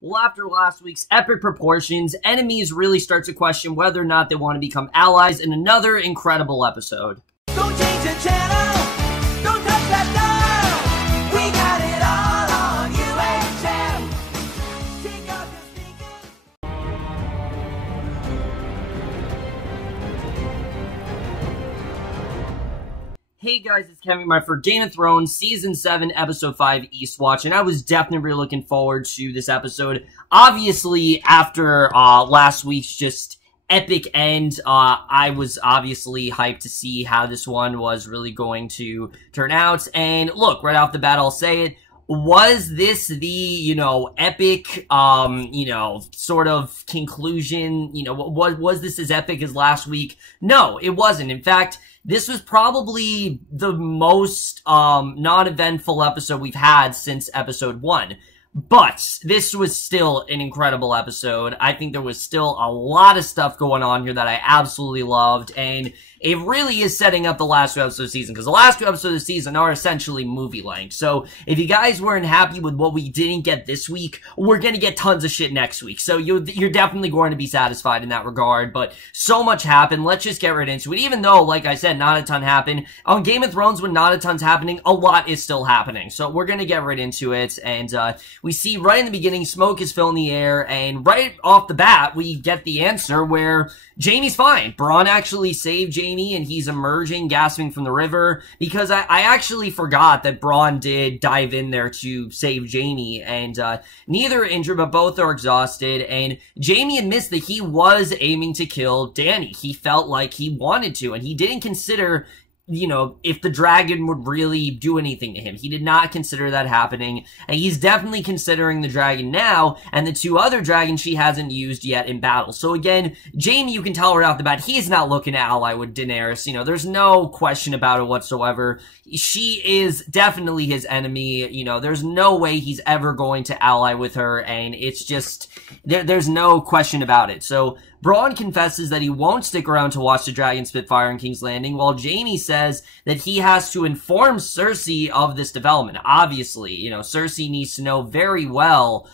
Well, after last week's epic proportions, enemies really start to question whether or not they want to become allies in another incredible episode. Don't change the channel, don't touch that dial. We got it all on UHF. Take out the Hey guys, it's Kevin, for Game of Thrones Season 7, Episode 5, Eastwatch, and I was definitely really looking forward to this episode. Obviously, after last week's just epic end, I was obviously hyped to see how this one was really going to turn out, and look, right off the bat, I'll say it. Was this the, epic, sort of conclusion? Was this as epic as last week? No, it wasn't. In fact, this was probably the most, non-eventful episode we've had since episode 1. But this was still an incredible episode. I think there was still a lot of stuff going on here that I absolutely loved, and it really is setting up the last two episodes of the season, because the last two episodes of the season are essentially movie length. So if you guys weren't happy with what we didn't get this week, we're gonna get tons of shit next week. So you're definitely going to be satisfied in that regard, but so much happened. Let's just get right into it. Even though, like I said, not a ton happened. On Game of Thrones, when not a ton's happening, a lot is still happening. So we're gonna get right into it, and we see right in the beginning, smoke is filling the air, and right off the bat, we get the answer where Jaime's fine. Bronn actually saved Jaime, and he's emerging, gasping from the river, because I actually forgot that Bronn did dive in there to save Jaime, and neither are injured, but both are exhausted, and Jaime admits that he was aiming to kill Dany. He felt like he wanted to, and he didn't consider if the dragon would really do anything to him. He did not consider that happening, and he's definitely considering the dragon now, and the two other dragons she hasn't used yet in battle. So again, Jaime, you can tell right off the bat, he's not looking to ally with Daenerys. There's no question about it whatsoever. She is definitely his enemy. There's no way he's ever going to ally with her, and it's just, there's no question about it. So Bronn confesses that he won't stick around to watch the dragon spit fire in King's Landing, while Jaime says that he has to inform Cersei of this development. Obviously, Cersei needs to know very well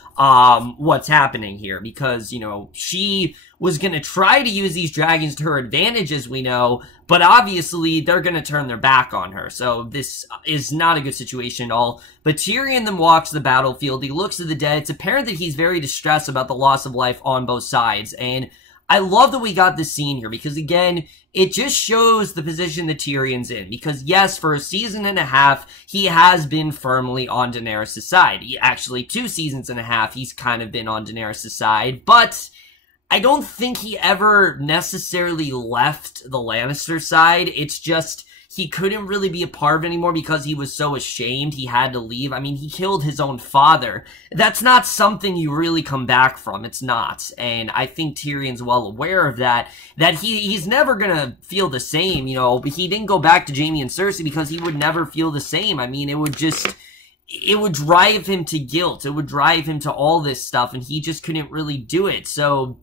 what's happening here, because, she was gonna try to use these dragons to her advantage, as we know, but obviously they're gonna turn their back on her, so this is not a good situation at all. But Tyrion then walks the battlefield, he looks at the dead, it's apparent that he's very distressed about the loss of life on both sides, and I love that we got this scene here, because again, it just shows the position that Tyrion's in, because yes, for a season and a half, he has been firmly on Daenerys' side. Actually, 2 seasons and a half, he's kind of been on Daenerys' side, but I don't think he ever necessarily left the Lannister side. It's just, he couldn't really be a part of it anymore because he was so ashamed he had to leave. I mean, he killed his own father. That's not something you really come back from. It's not. And I think Tyrion's well aware of that he's never gonna feel the same, he didn't go back to Jaime and Cersei because he would never feel the same. I mean, it would drive him to guilt. It would drive him to all this stuff, and he just couldn't really do it. So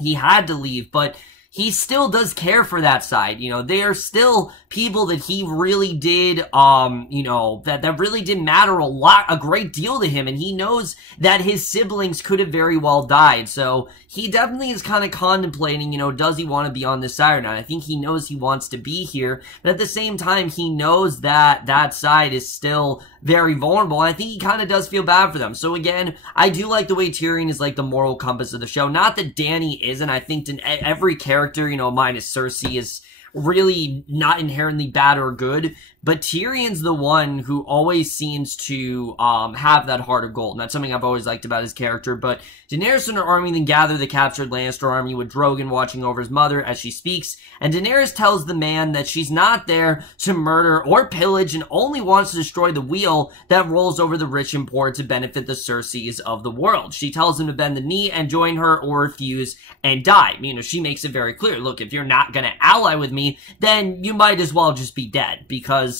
he had to leave, but he still does care for that side. They are still people that he really did, that really did matter a great deal to him, and he knows that his siblings could have very well died, so he definitely is kind of contemplating, does he want to be on this side or not? I think he knows he wants to be here, but at the same time, he knows that that side is still very vulnerable, and I think he kind of does feel bad for them. So again, I do like the way Tyrion is like the moral compass of the show. Not that Dany isn't. I think every character, minus Cersei, is really not inherently bad or good, but Tyrion's the one who always seems to have that heart of gold, and that's something I've always liked about his character. But Daenerys and her army then gather the captured Lannister army, with Drogon watching over his mother as she speaks, and Daenerys tells the man that she's not there to murder or pillage, and only wants to destroy the wheel that rolls over the rich and poor to benefit the Cerseis of the world. She tells him to bend the knee and join her, or refuse and die. She makes it very clear, look, if you're not gonna ally with me, then you might as well just be dead, because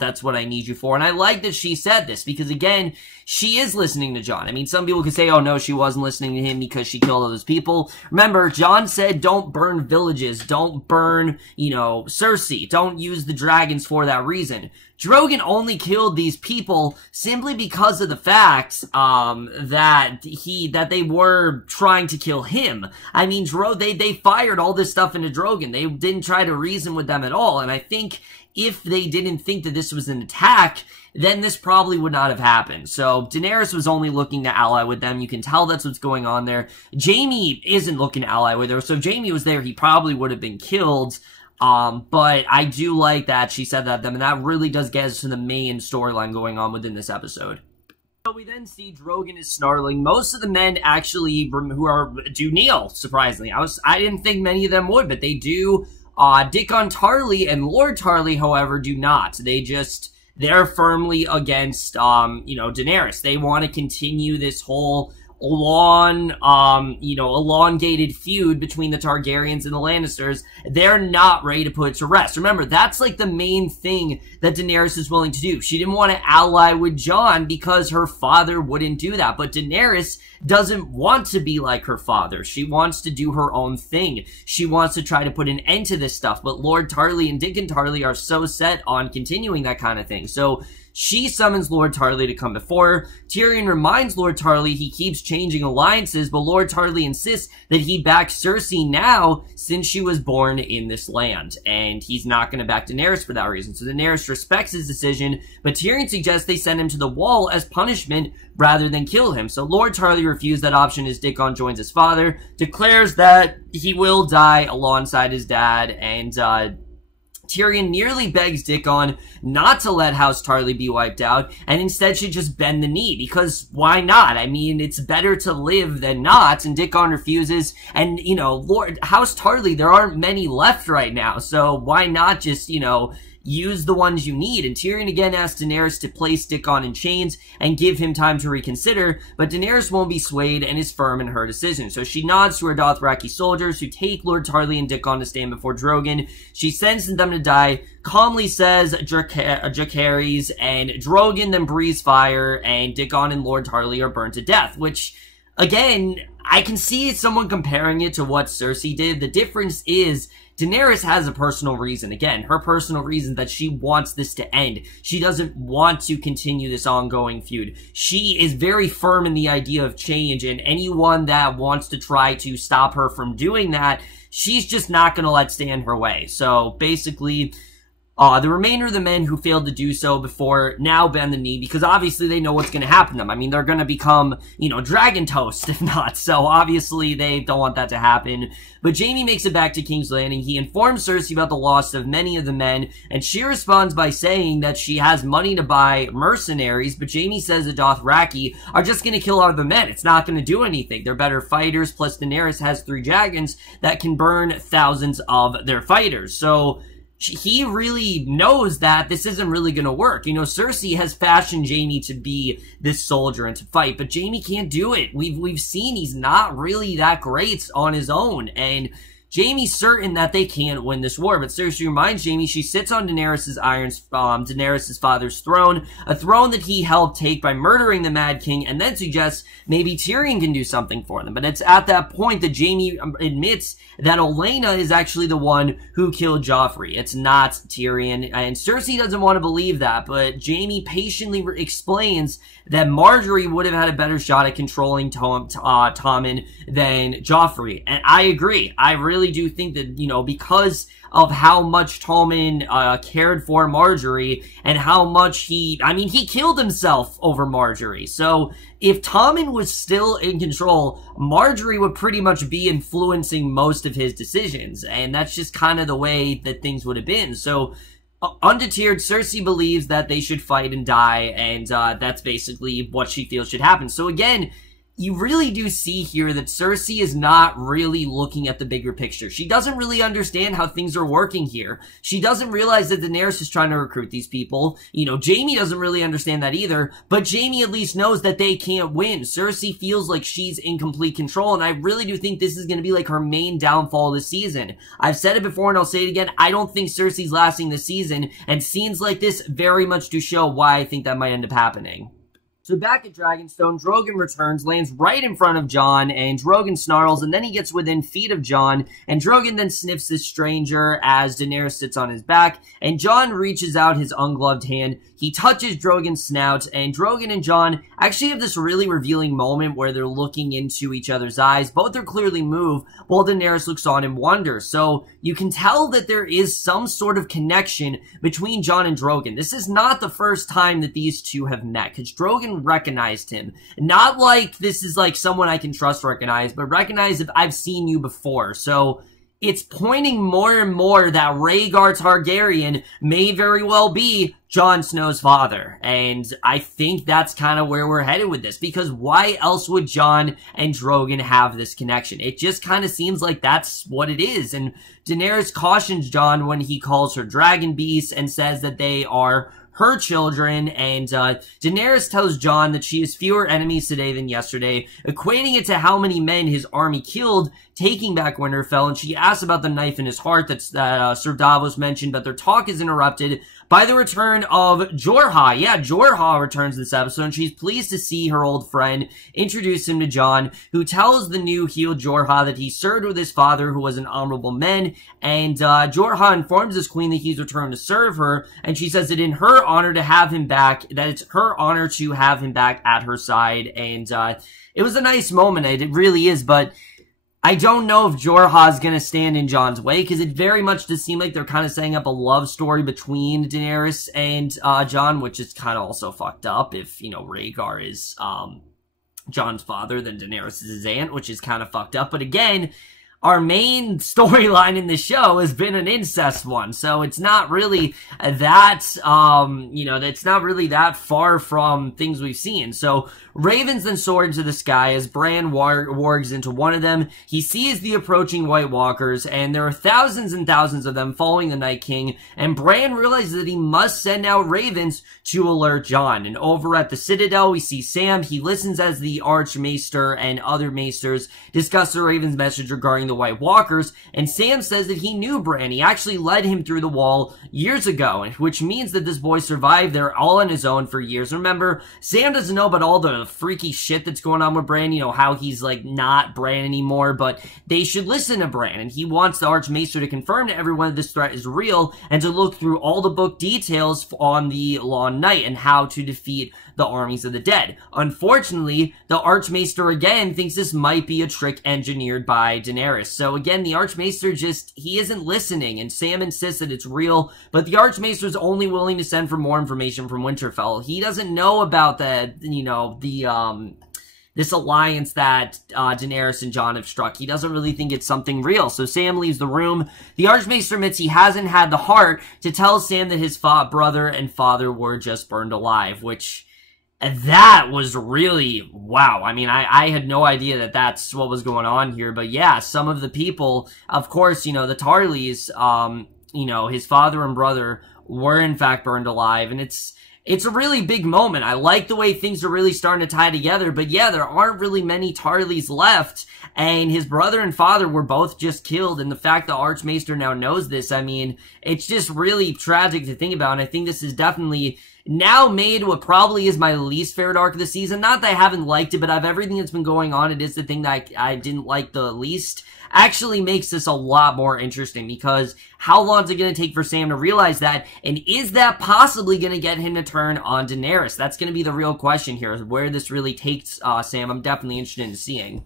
that's what I need you for. And I like that she said this, because again, she is listening to Jon. I mean, some people could say, oh no, she wasn't listening to him because she killed all those people. Remember, Jon said, don't burn villages, don't burn, Cersei, don't use the dragons for that reason. Drogon only killed these people simply because of the fact that they were trying to kill him. I mean, they fired all this stuff into Drogon. They didn't try to reason with them at all. And I think if they didn't think that this was an attack, then this probably would not have happened. So Daenerys was only looking to ally with them. You can tell that's what's going on there. Jaime isn't looking to ally with her. So if Jaime was there, he probably would have been killed. But I do like that she said that to them, and that really does get us to the main storyline going on within this episode. So we then see Drogon is snarling. Most of the men actually do kneel, surprisingly. I didn't think many of them would, but they do. Dickon Tarly and Lord Tarly, however, do not. They're firmly against, Daenerys. They want to continue this whole elongated feud between the Targaryens and the Lannisters. They're not ready to put it to rest. Remember, that's like the main thing that Daenerys is willing to do. She didn't want to ally with Jon because her father wouldn't do that. But Daenerys doesn't want to be like her father. She wants to do her own thing. She wants to try to put an end to this stuff. But Lord Tarly and Dickon Tarly are so set on continuing that kind of thing. So she summons Lord Tarly to come before her. Tyrion reminds Lord Tarly he keeps changing alliances, but Lord Tarly insists that he backs Cersei now since she was born in this land, and he's not going to back Daenerys for that reason. So Daenerys respects his decision, but Tyrion suggests they send him to the wall as punishment rather than kill him. So Lord Tarly refused that option as Dickon joins his father, declares that he will die alongside his dad, and Tyrion nearly begs Dickon not to let House Tarly be wiped out, and instead should just bend the knee, because why not? I mean, it's better to live than not, and Dickon refuses, and, House Tarly, there aren't many left right now, so why not just, use the ones you need? And Tyrion again asks Daenerys to place Dickon in chains and give him time to reconsider, but Daenerys won't be swayed and is firm in her decision. So she nods to her Dothraki soldiers who take Lord Tarly and Dickon to stand before Drogon. She sends them to die, calmly says Jacaerys, and Drogon then breathes fire, and Dickon and Lord Tarly are burned to death, which, again, I can see someone comparing it to what Cersei did. The difference is Daenerys has a personal reason. Again, her personal reason that she wants this to end. She doesn't want to continue this ongoing feud. She is very firm in the idea of change, and anyone that wants to try to stop her from doing that, she's just not going to let stand her way. So basically, the remainder of the men who failed to do so before now bend the knee, because obviously they know what's going to happen to them. I mean, they're going to become, dragon toast, if not. So obviously they don't want that to happen. But Jaime makes it back to King's Landing. He informs Cersei about the loss of many of the men, and she responds by saying that she has money to buy mercenaries, but Jaime says the Dothraki are just going to kill all the men. It's not going to do anything. They're better fighters, plus Daenerys has 3 dragons that can burn thousands of their fighters. So he really knows that this isn't really going to work. Cersei has fashioned Jaime to be this soldier and to fight, but Jaime can't do it. We've seen he's not really that great on his own, and Jaime's certain that they can't win this war, but Cersei reminds Jaime she sits on Daenerys' father's throne, a throne that he helped take by murdering the Mad King, and then suggests maybe Tyrion can do something for them. But it's at that point that Jaime admits that Olenna is actually the one who killed Joffrey. It's not Tyrion, and Cersei doesn't want to believe that, but Jaime patiently explains that Margaery would have had a better shot at controlling Tommen than Joffrey. And I agree. I really do think that, because of how much Tommen cared for Margaery and how much he killed himself over Margaery. So if Tommen was still in control, Margaery would pretty much be influencing most of his decisions. And that's just kind of the way that things would have been. So undeterred, Cersei believes that they should fight and die, and that's basically what she feels should happen. So again, you really do see here that Cersei is not really looking at the bigger picture. She doesn't really understand how things are working here. She doesn't realize that Daenerys is trying to recruit these people. Jaime doesn't really understand that either, but Jaime at least knows that they can't win. Cersei feels like she's in complete control, and I really do think this is going to be like her main downfall this season. I've said it before and I'll say it again, I don't think Cersei's lasting this season, and scenes like this very much do show why I think that might end up happening. So back at Dragonstone, Drogon returns, lands right in front of Jon, and Drogon snarls, and then he gets within feet of Jon, and Drogon then sniffs this stranger as Daenerys sits on his back, and Jon reaches out his ungloved hand. He touches Drogon's snout, and Drogon and Jon actually have this really revealing moment where they're looking into each other's eyes. Both are clearly moved, while Daenerys looks on in wonder. So you can tell that there is some sort of connection between Jon and Drogon. This is not the first time that these two have met, because Drogon recognized him. Not like this is like someone I can trust recognize, but recognize if I've seen you before. So it's pointing more and more that Rhaegar Targaryen may very well be Jon Snow's father. And I think that's kind of where we're headed with this, because why else would Jon and Drogon have this connection? It just kind of seems like that's what it is. And Daenerys cautions Jon when he calls her dragon beasts and says that they are her children, and Daenerys tells Jon that she has fewer enemies today than yesterday, equating it to how many men his army killed taking back Winterfell, and she asks about the knife in his heart that Sir Davos mentioned, but their talk is interrupted by the return of Jorah. Yeah, Jorah returns this episode, and she's pleased to see her old friend, introduce him to Jon, who tells the new healed Jorah that he served with his father, who was an honorable man, and Jorah informs his queen that he's returned to serve her, and she says that in her honor to have him back, that it's her honor to have him back at her side, and it was a nice moment, it really is, but I don't know if Jorah is going to stand in Jon's way, because it very much does seem like they're kind of setting up a love story between Daenerys and Jon, which is kind of also fucked up if, you know, Rhaegar is Jon's father, then Daenerys is his aunt, which is kind of fucked up. But again, our main storyline in the show has been an incest one, so it's not really that, you know, it's not really that far from things we've seen. So ravens then soar into the sky as Bran wargs into one of them. He sees the approaching White Walkers, and there are thousands and thousands of them following the Night King, and Bran realizes that he must send out ravens to alert Jon. And over at the Citadel, we see Sam. He listens as the Archmaester and other maesters discuss the Raven's message regarding the White Walkers, and Sam says that he knew Bran. He actually led him through the wall years ago, which means that this boy survived there all on his own for years. Remember, Sam doesn't know about all the freaky shit that's going on with Bran, you know, how he's like not Bran anymore, but they should listen to Bran, and he wants the Archmaester to confirm to everyone that this threat is real, and to look through all the book details on the Long Night and how to defeat the armies of the dead. Unfortunately, the Archmaester again thinks this might be a trick engineered by Daenerys. So again, the Archmaester he isn't listening, and Sam insists that it's real, but the Archmaester is only willing to send for more information from Winterfell. He doesn't know about the, you know, this alliance that Daenerys and Jon have struck. He doesn't really think it's something real. So Sam leaves the room. The Archmaester admits he hasn't had the heart to tell Sam that his brother and father were just burned alive, which that was really, wow. I mean, I had no idea that that's what was going on here. But yeah, some of the people, of course, you know, the Tarleys, you know, his father and brother were in fact burned alive. And it's a really big moment. I like the way things are really starting to tie together. But yeah, there aren't really many Tarleys left. And his brother and father were both just killed. And the fact the Archmaester now knows this, I mean, it's just really tragic to think about. And I think this is definitely now made what probably is my least favorite arc of the season. Not that I haven't liked it, but of everything that's been going on, it is the thing that I didn't like the least. Actually makes this a lot more interesting, because how long is it going to take for Sam to realize that? And is that possibly going to get him to turn on Daenerys? That's going to be the real question here, is where this really takes Sam. I'm definitely interested in seeing.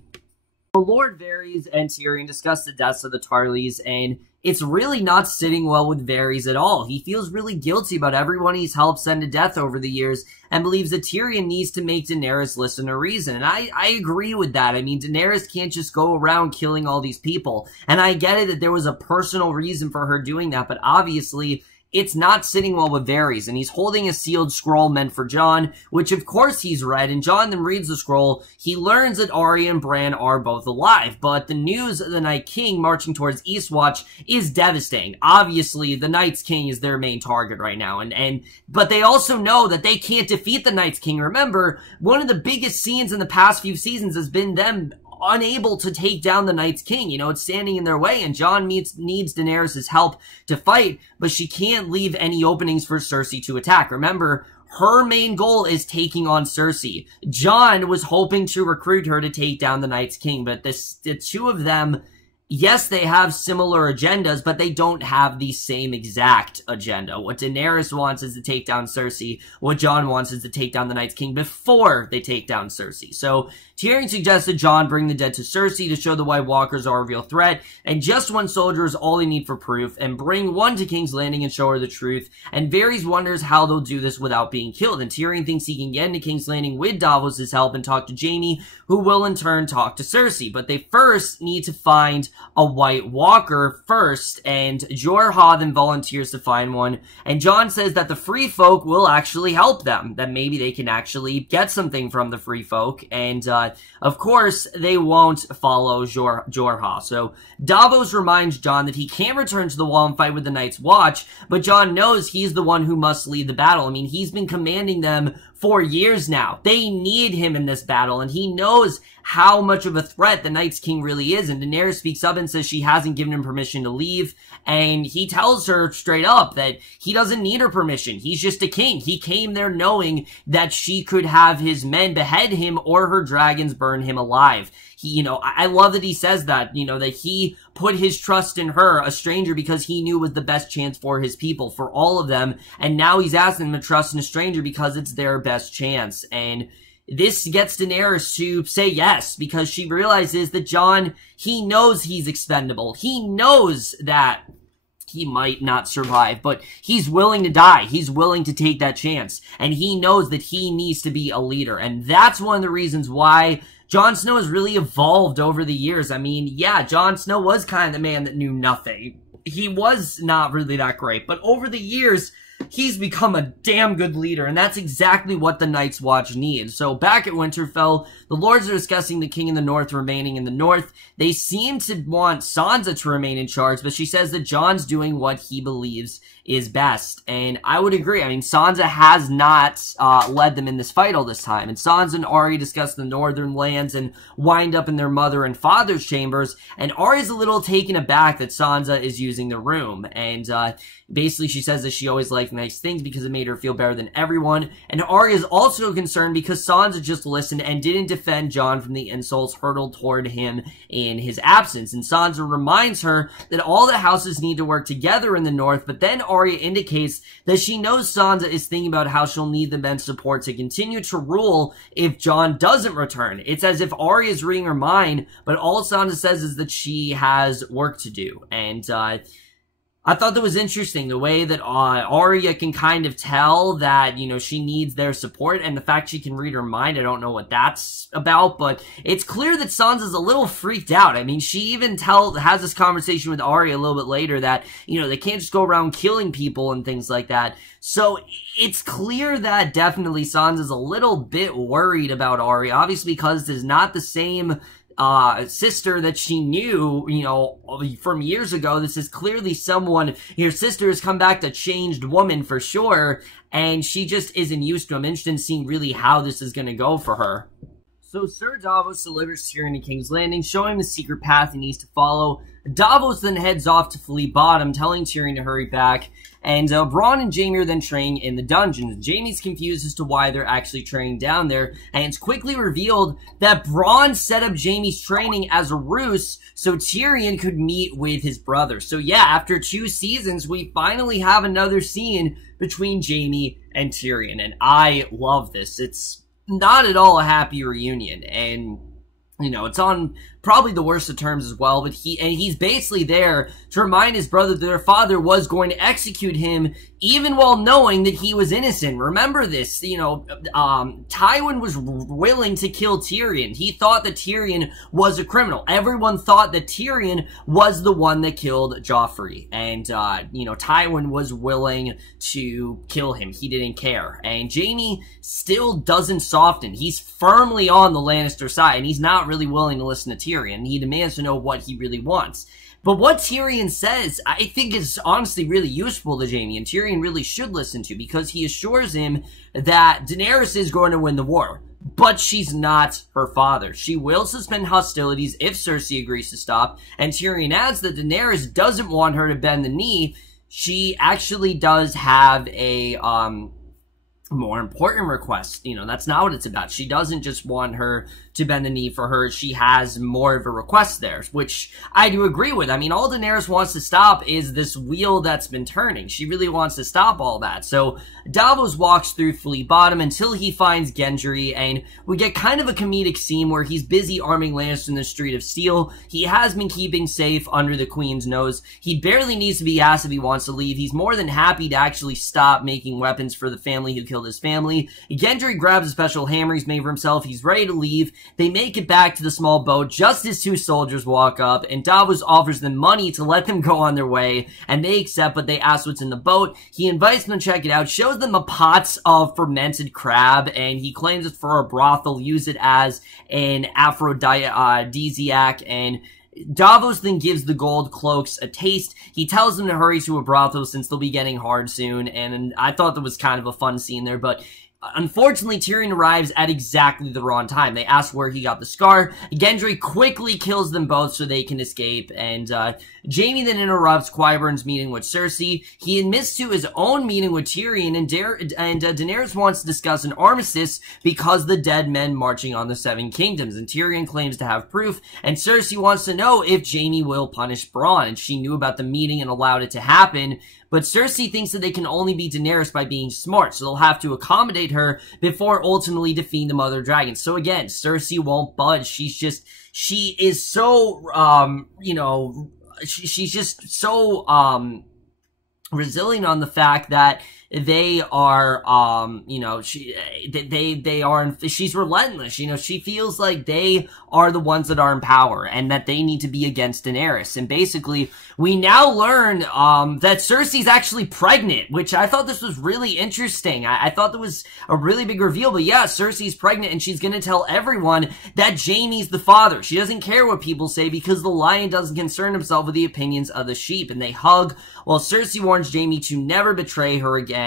Lord Varys and Tyrion discuss the deaths of the Tarleys, and it's really not sitting well with Varys at all. He feels really guilty about everyone he's helped send to death over the years, and believes that Tyrion needs to make Daenerys listen to reason. And I agree with that. I mean, Daenerys can't just go around killing all these people. And I get it that there was a personal reason for her doing that, but obviously it's not sitting well with Varys, and he's holding a sealed scroll meant for Jon, which of course he's read, and Jon then reads the scroll. He learns that Arya and Bran are both alive, but the news of the Night King marching towards Eastwatch is devastating. Obviously, the Night's King is their main target right now, but they also know that they can't defeat the Night's King. Remember, one of the biggest scenes in the past few seasons has been them unable to take down the Night's King. You know, it's standing in their way, and Jon needs Daenerys' help to fight, but she can't leave any openings for Cersei to attack. Remember, her main goal is taking on Cersei. Jon was hoping to recruit her to take down the Night's King, but the two of them, yes, they have similar agendas, but they don't have the same exact agenda. What Daenerys wants is to take down Cersei. What Jon wants is to take down the Night's King before they take down Cersei. So Tyrion suggested Jon bring the dead to Cersei to show the White Walkers are a real threat, and just one soldier is all they need for proof, and bring one to King's Landing and show her the truth. And Varys wonders how they'll do this without being killed, and Tyrion thinks he can get into King's Landing with Davos' help and talk to Jaime, who will in turn talk to Cersei. But they first need to find a White Walker first, and Jorah then volunteers to find one, and Jon says that the Free Folk will actually help them, that maybe they can actually get something from the Free Folk, and of course, they won't follow Jorah. So Davos reminds Jon that he can't return to the Wall and fight with the Night's Watch, but Jon knows he's the one who must lead the battle. I mean, he's been commanding them for years now. They need him in this battle, and he knows how much of a threat the Night's King really is. And Daenerys speaks up and says she hasn't given him permission to leave, and he tells her straight up that he doesn't need her permission. He's just a king. He came there knowing that she could have his men behead him or her dragons burn him alive. He, I love that he says that, that he put his trust in her, a stranger, because he knew was the best chance for his people, for all of them, and now he's asking them to trust in a stranger because it's their best chance. And this gets Daenerys to say yes, because she realizes that Jon, he knows he's expendable. He knows that he might not survive, but he's willing to die. He's willing to take that chance, and he knows that he needs to be a leader, and that's one of the reasons why Jon Snow has really evolved over the years. I mean, yeah, Jon Snow was kind of the man that knew nothing. He was not really that great, but over the years, he's become a damn good leader, and that's exactly what the Night's Watch needs. So back at Winterfell, the lords are discussing the king in the north remaining in the north. They seem to want Sansa to remain in charge, but she says that Jon's doing what he believes is best. And I would agree. I mean, Sansa has not led them in this fight all this time. And Sansa and Arya discuss the northern lands and wind up in their mother and father's chambers. And Arya's a little taken aback that Sansa is using the room. And basically she says that she always liked nice things because it made her feel better than everyone. And Arya's also concerned because Sansa just listened and didn't defend Jon from the insults hurled toward him in his absence. And Sansa reminds her that all the houses need to work together in the north, but then Arya indicates that she knows Sansa is thinking about how she'll need the men's support to continue to rule if Jon doesn't return. It's as if Arya is reading her mind, but all Sansa says is that she has work to do. And I thought that was interesting, the way that Arya can kind of tell that, she needs their support, and the fact she can read her mind, I don't know what that's about, but it's clear that Sansa's a little freaked out. I mean, she even has this conversation with Arya a little bit later that, they can't just go around killing people and things like that. So it's clear that definitely Sansa's a little bit worried about Arya, obviously because it's not the same sister that she knew, from years ago. This is clearly someone, your sister has come back a changed woman for sure, and she just isn't used to him. I'm interested in seeing really how this is going to go for her. So Sir Davos delivers Tyrion to King's Landing, showing him the secret path he needs to follow. Davos then heads off to Fleet Bottom, telling Tyrion to hurry back, and Bronn and Jaime are then training in the dungeons. Jaime's confused as to why they're actually training down there, and it's quickly revealed that Bronn set up Jaime's training as a ruse so Tyrion could meet with his brother. So yeah, after 2 seasons, we finally have another scene between Jaime and Tyrion, and I love this. It's not at all a happy reunion, and it's on probably the worst of terms as well, but he's basically there to remind his brother that their father was going to execute him even while knowing that he was innocent. Remember this, Tywin was willing to kill Tyrion. He thought that Tyrion was a criminal. Everyone thought that Tyrion was the one that killed Joffrey, and Tywin was willing to kill him. He didn't care, and Jaime still doesn't soften. He's firmly on the Lannister side, and he's not really willing to listen to Tyrion. He demands to know what he really wants. But what Tyrion says, I think, is honestly really useful to Jaime, and Tyrion really should listen to, because he assures him that Daenerys is going to win the war, but she's not her father. She will suspend hostilities if Cersei agrees to stop, and Tyrion adds that Daenerys doesn't want her to bend the knee. She actually does have a more important requests. You know, that's not what it's about. She doesn't just want her to bend the knee for her. She has more of a request there, which I do agree with. I mean, all Daenerys wants to stop is this wheel that's been turning. She really wants to stop all that. So Davos walks through Fleet Bottom until he finds Gendry, and we get kind of a comedic scene where he's busy arming Lannister in the Street of Steel. He has been keeping safe under the Queen's nose. He barely needs to be asked if he wants to leave. He's more than happy to actually stop making weapons for the family who killed his family. Gendry grabs a special hammer he's made for himself. He's ready to leave. They make it back to the small boat just as two soldiers walk up, and Davos offers them money to let them go on their way, and they accept, but they ask what's in the boat. He invites them to check it out, shows them a pot of fermented crab, and he claims it's for a brothel, use it as an aphrodisiac, and Davos then gives the gold cloaks a taste. He tells them to hurry to a brothel since they'll be getting hard soon, and I thought that was kind of a fun scene there, but unfortunately, Tyrion arrives at exactly the wrong time. They ask where he got the scar. Gendry quickly kills them both so they can escape, and Jaime then interrupts Qyburne's meeting with Cersei. He admits to his own meeting with Tyrion, and Daenerys wants to discuss an armistice because the dead men marching on the Seven Kingdoms, and Tyrion claims to have proof, and Cersei wants to know if Jaime will punish Bronn, and she knew about the meeting and allowed it to happen, but Cersei thinks that they can only beat Daenerys by being smart, so they'll have to accommodate her before ultimately defeating the Mother Dragon. So again, Cersei won't budge. She is so, you know, she's just so, resilient on the fact that they are, you know, she's relentless, you know, she feels like they are the ones that are in power and that they need to be against Daenerys. And basically, we now learn, that Cersei's actually pregnant, which I thought this was really interesting. I thought that was a really big reveal, but yeah, Cersei's pregnant and she's gonna tell everyone that Jaime's the father. She doesn't care what people say because the lion doesn't concern himself with the opinions of the sheep, and they hug while Cersei warns Jaime to never betray her again.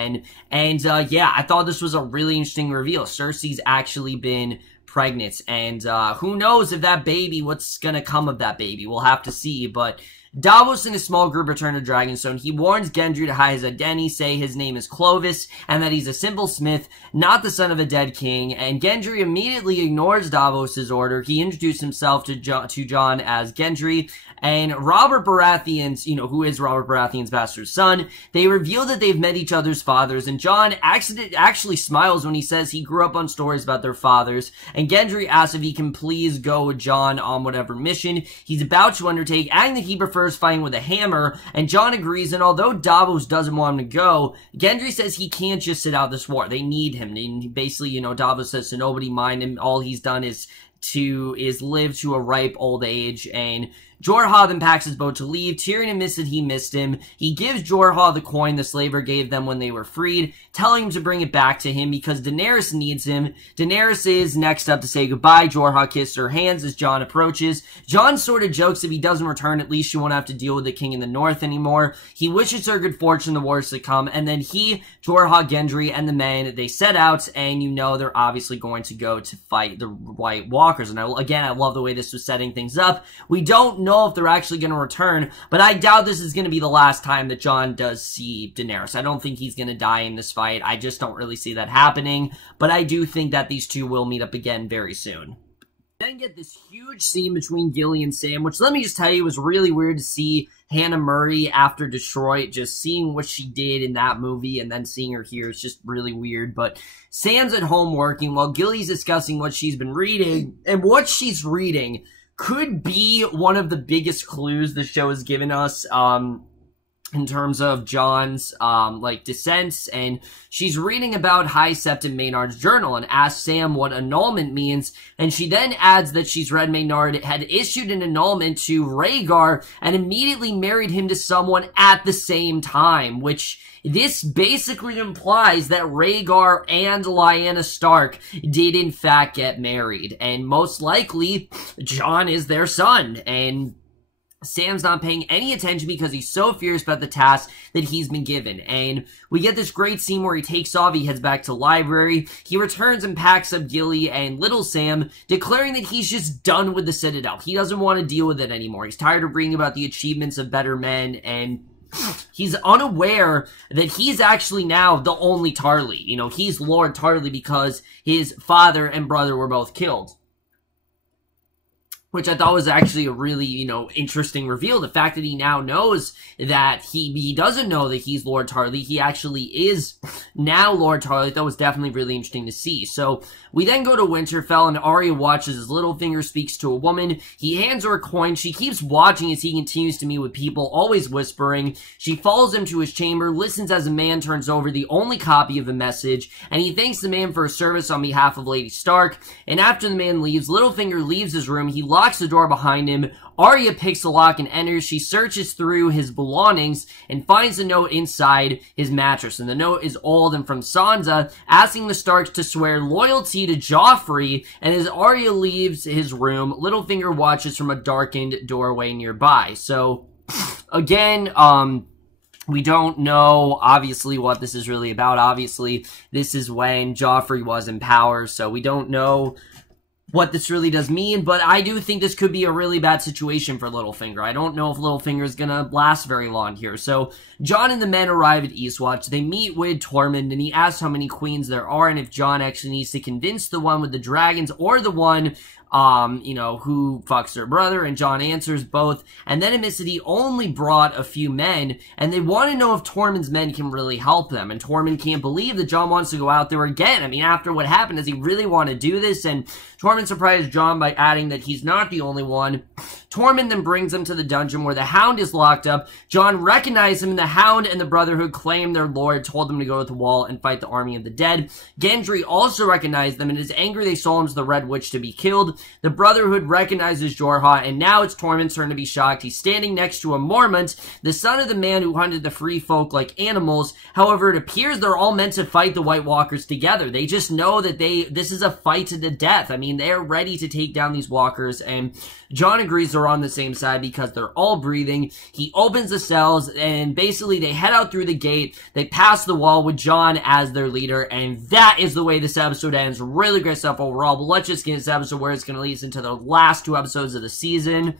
And yeah, I thought this was a really interesting reveal. Cersei's actually been pregnant, and who knows if that baby, what's gonna come of that baby. We'll have to see, but Davos and his small group return to Dragonstone. He warns Gendry to hide his identity, say his name is Clovis, and that he's a simple smith, not the son of a dead king, and Gendry immediately ignores Davos' order. He introduced himself to Jon as Gendry, and Robert Baratheon's, you know, who is Robert Baratheon's bastard son, they reveal that they've met each other's fathers, and Jon actually smiles when he says he grew up on stories about their fathers, and Gendry asks if he can please go with Jon on whatever mission he's about to undertake, adding that he prefers fighting with a hammer, and Jon agrees, and although Davos doesn't want him to go, Gendry says he can't just sit out this war. They need him. And basically, you know, Davos says to nobody mind him. All he's done is live to a ripe old age, and Jorah then packs his boat to leave. Tyrion admits that he missed him. He gives Jorah the coin the slaver gave them when they were freed, telling him to bring it back to him because Daenerys needs him. Daenerys is next up to say goodbye. Jorah kisses her hands as Jon approaches. Jon sort of jokes if he doesn't return, at least she won't have to deal with the king in the north anymore. He wishes her good fortune in the wars to come, and then he, Jorah, Gendry, and the men, they set out, and you know they're obviously going to go to fight the White Walkers. And I love the way this was setting things up. We don't know if they're actually going to return, but I doubt this is going to be the last time that Jon does see Daenerys. I don't think he's going to die in this fight. I just don't really see that happening, but I do think that these two will meet up again very soon. Then get this huge scene between Gillien and Sam, which let me just tell you was really weird to see Hannah Murray after Detroit, just seeing what she did in that movie and then seeing her here is just really weird. But Sam's at home working while Gilly's discussing what she's been reading, and what she's reading could be one of the biggest clues the show has given us, in terms of Jon's, like, descents, and she's reading about High Septon Maynard's journal and asks Sam what annulment means, and she then adds that she's read Maynard had issued an annulment to Rhaegar and immediately married him to someone at the same time, which this basically implies that Rhaegar and Lyanna Stark did in fact get married, and most likely, Jon is their son, and Sam's not paying any attention because he's so fierce about the task that he's been given. And we get this great scene where he takes off, he heads back to the library, he returns and packs up Gilly and little Sam, declaring that he's just done with the Citadel. He doesn't want to deal with it anymore. He's tired of reading about the achievements of better men, and he's unaware that he's actually now the only Tarly. You know, he's Lord Tarly because his father and brother were both killed. Which I thought was actually a really, you know, interesting reveal. The fact that he now knows that he doesn't know that he's Lord Tarly. He actually is now Lord Tarly. That was definitely really interesting to see. So we then go to Winterfell, and Arya watches as Littlefinger speaks to a woman. He hands her a coin. She keeps watching as he continues to meet with people, always whispering. She follows him to his chamber, listens as a man turns over the only copy of a message, and he thanks the man for his service on behalf of Lady Stark. And after the man leaves, Littlefinger leaves his room. He locks the door behind him. Arya picks the lock and enters. She searches through his belongings and finds a note inside his mattress. And the note is old and from Sansa, asking the Starks to swear loyalty to Joffrey. And as Arya leaves his room, Littlefinger watches from a darkened doorway nearby. So, again, we don't know, obviously, what this is really about. Obviously, this is when Joffrey was in power, so we don't know what this really does mean, but I do think this could be a really bad situation for Littlefinger. I don't know if Littlefinger is gonna last very long here. So, Jon and the men arrive at Eastwatch. They meet with Tormund, and he asks how many queens there are, and if Jon actually needs to convince the one with the dragons, or the one you know, who fucks their brother, and Jon answers both, and then admits that he only brought a few men, and they want to know if Tormund's men can really help them, and Tormund can't believe that Jon wants to go out there again. I mean, after what happened, does he really want to do this? And Tormund surprised Jon by adding that he's not the only one. Tormund then brings him to the dungeon where the Hound is locked up. Jon recognized him, and the Hound and the Brotherhood claimed their lord told them to go to the wall and fight the army of the dead. Gendry also recognized them, and in his anger they sold him to the Red Witch to be killed. The Brotherhood recognizes Jorah, and now it's Tormund's turn to be shocked. He's standing next to a Mormont, the son of the man who hunted the free folk like animals. However, it appears they're all meant to fight the White Walkers together. They just know that this is a fight to the death. I mean, they're ready to take down these walkers, and Jon agrees they're on the same side because they're all breathing. He opens the cells, and basically they head out through the gate. They pass the wall with Jon as their leader, and that is the way this episode ends. Really great stuff overall, but let's just get into this episode where it's going to lead us into the last 2 episodes of the season.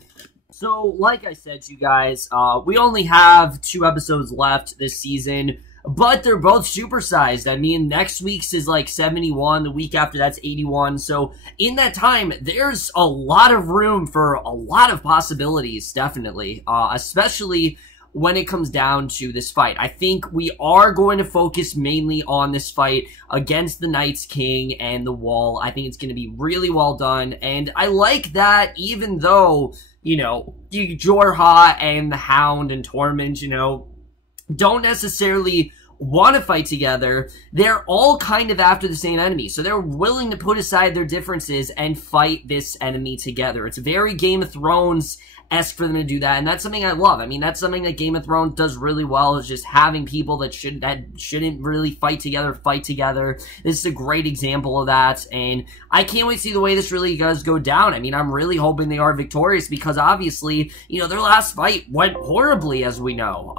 So, like I said to you guys, we only have 2 episodes left this season, but they're both supersized. I mean, next week's is like 71, the week after that's 81, so in that time, there's a lot of room for a lot of possibilities, definitely, especially when it comes down to this fight. I think we are going to focus mainly on this fight against the Night's King and the Wall. I think it's going to be really well done, and I like that even though, you know, Jorah and the Hound and Tormund, you know, don't necessarily want to fight together, they're all kind of after the same enemy. So they're willing to put aside their differences and fight this enemy together. It's very Game of Thrones-esque for them to do that, and that's something I love. I mean, that's something that Game of Thrones does really well, is just having people that shouldn't really fight together. This is a great example of that, and I can't wait to see the way this really does go down. I mean, I'm really hoping they are victorious because obviously, you know, their last fight went horribly, as we know.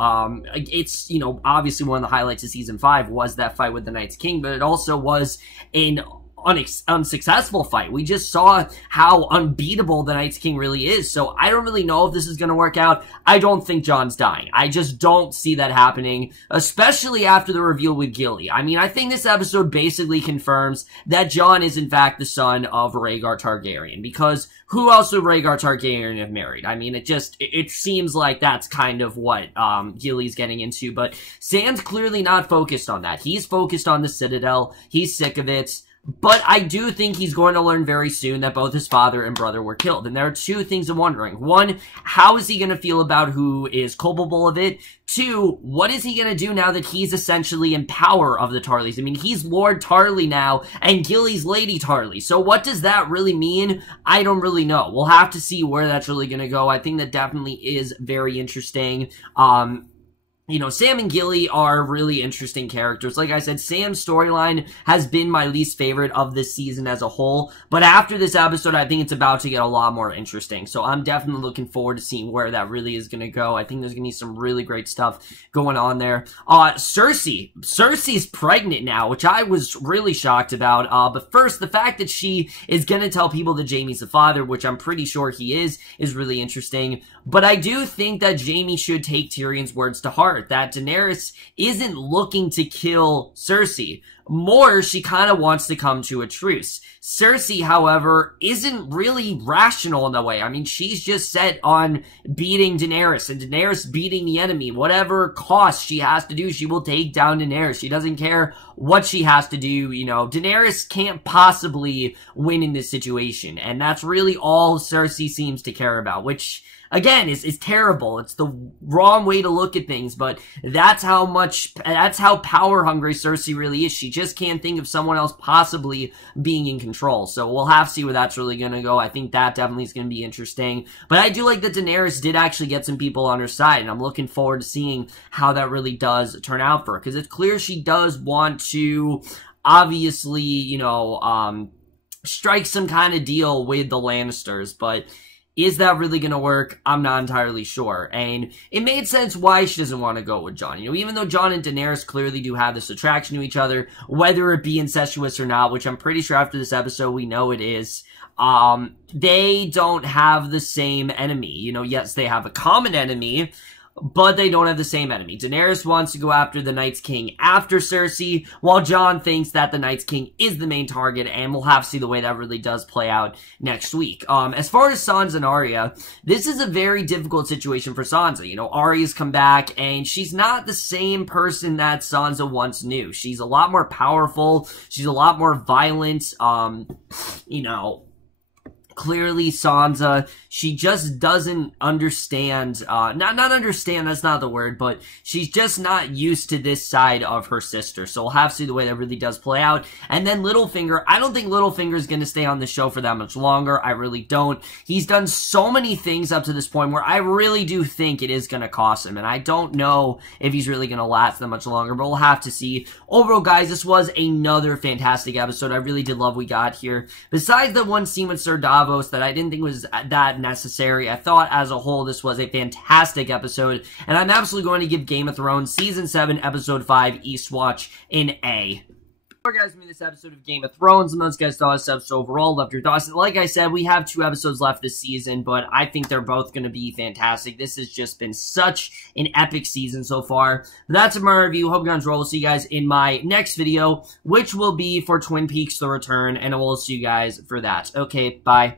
It's, you know, obviously one of the highlights of Season 5 was that fight with the Night's King, but it also was an unsuccessful fight. We just saw how unbeatable the Night's King really is, so I don't really know if this is going to work out. I don't think Jon's dying. I just don't see that happening, especially after the reveal with Gillien. I mean, I think this episode basically confirms that Jon is in fact the son of Rhaegar Targaryen, because who else would Rhaegar Targaryen have married? I mean, it seems like that's kind of what Gillien's getting into, but Sam's clearly not focused on that. He's focused on the Citadel. He's sick of it. But I do think he's going to learn very soon that both his father and brother were killed. And there are 2 things I'm wondering. 1, how is he going to feel about who is culpable of it? 2, what is he going to do now that he's essentially in power of the Tarlys? I mean, he's Lord Tarly now, and Gilly's Lady Tarly. So what does that really mean? I don't really know. We'll have to see where that's really going to go. I think that definitely is very interesting. you know, Sam and Gilly are really interesting characters. Like I said, Sam's storyline has been my least favorite of this season as a whole, but after this episode, I think it's about to get a lot more interesting. So I'm definitely looking forward to seeing where that really is going to go. I think there's going to be some really great stuff going on there. Cersei's pregnant now, which I was really shocked about. But first, the fact that she is going to tell people that Jaime's the father, which I'm pretty sure he is really interesting. But I do think that Jaime should take Tyrion's words to heart, that Daenerys isn't looking to kill Cersei. More, she kind of wants to come to a truce. Cersei, however, isn't really rational in that way. I mean, she's just set on beating Daenerys, and Daenerys beating the enemy. Whatever cost she has to do, she will take down Daenerys. She doesn't care what she has to do. You know, Daenerys can't possibly win in this situation, and that's really all Cersei seems to care about, which, again, is terrible. It's the wrong way to look at things, but that's how power hungry Cersei really is. She just can't think of someone else possibly being in control. So we'll have to see where that's really going to go. I think that definitely is going to be interesting. But I do like that Daenerys did actually get some people on her side, and I'm looking forward to seeing how that really does turn out for her, because it's clear she does want to, obviously, you know, strike some kind of deal with the Lannisters, but is that really going to work? I'm not entirely sure. And it made sense why she doesn't want to go with Jon. You know, even though Jon and Daenerys clearly do have this attraction to each other, whether it be incestuous or not, which I'm pretty sure after this episode we know it is, they don't have the same enemy. You know, yes, they have a common enemy, but they don't have the same enemy. Daenerys wants to go after the Night's King after Cersei, while Jon thinks that the Night's King is the main target, and we'll have to see the way that really does play out next week. As far as Sansa and Arya, this is a very difficult situation for Sansa. You know, Arya's come back, and she's not the same person that Sansa once knew. She's a lot more powerful, she's a lot more violent, you know, clearly Sansa, she just doesn't understand, not understand, that's not the word, but she's just not used to this side of her sister. So we'll have to see the way that really does play out. And then Littlefinger, I don't think Littlefinger's going to stay on the show for that much longer. I really don't. He's done so many things up to this point where I really do think it is going to cost him. And I don't know if he's really going to last that much longer, but we'll have to see. Overall, guys, this was another fantastic episode. I really did love what we got here. Besides the one scene with Sir Davos that I didn't think was that necessary, I thought as a whole this was a fantastic episode, and I'm absolutely going to give Game of Thrones Season 7, Episode 5, Eastwatch an A. Guys, for this episode of Game of Thrones, and those guys thought this episode overall, left your thoughts. Like I said, we have 2 episodes left this season, but I think they're both going to be fantastic. This has just been such an epic season so far. But that's my review. Hope you guys roll. We'll see you guys in my next video, which will be for Twin Peaks: The Return, and I will see you guys for that. Okay, bye.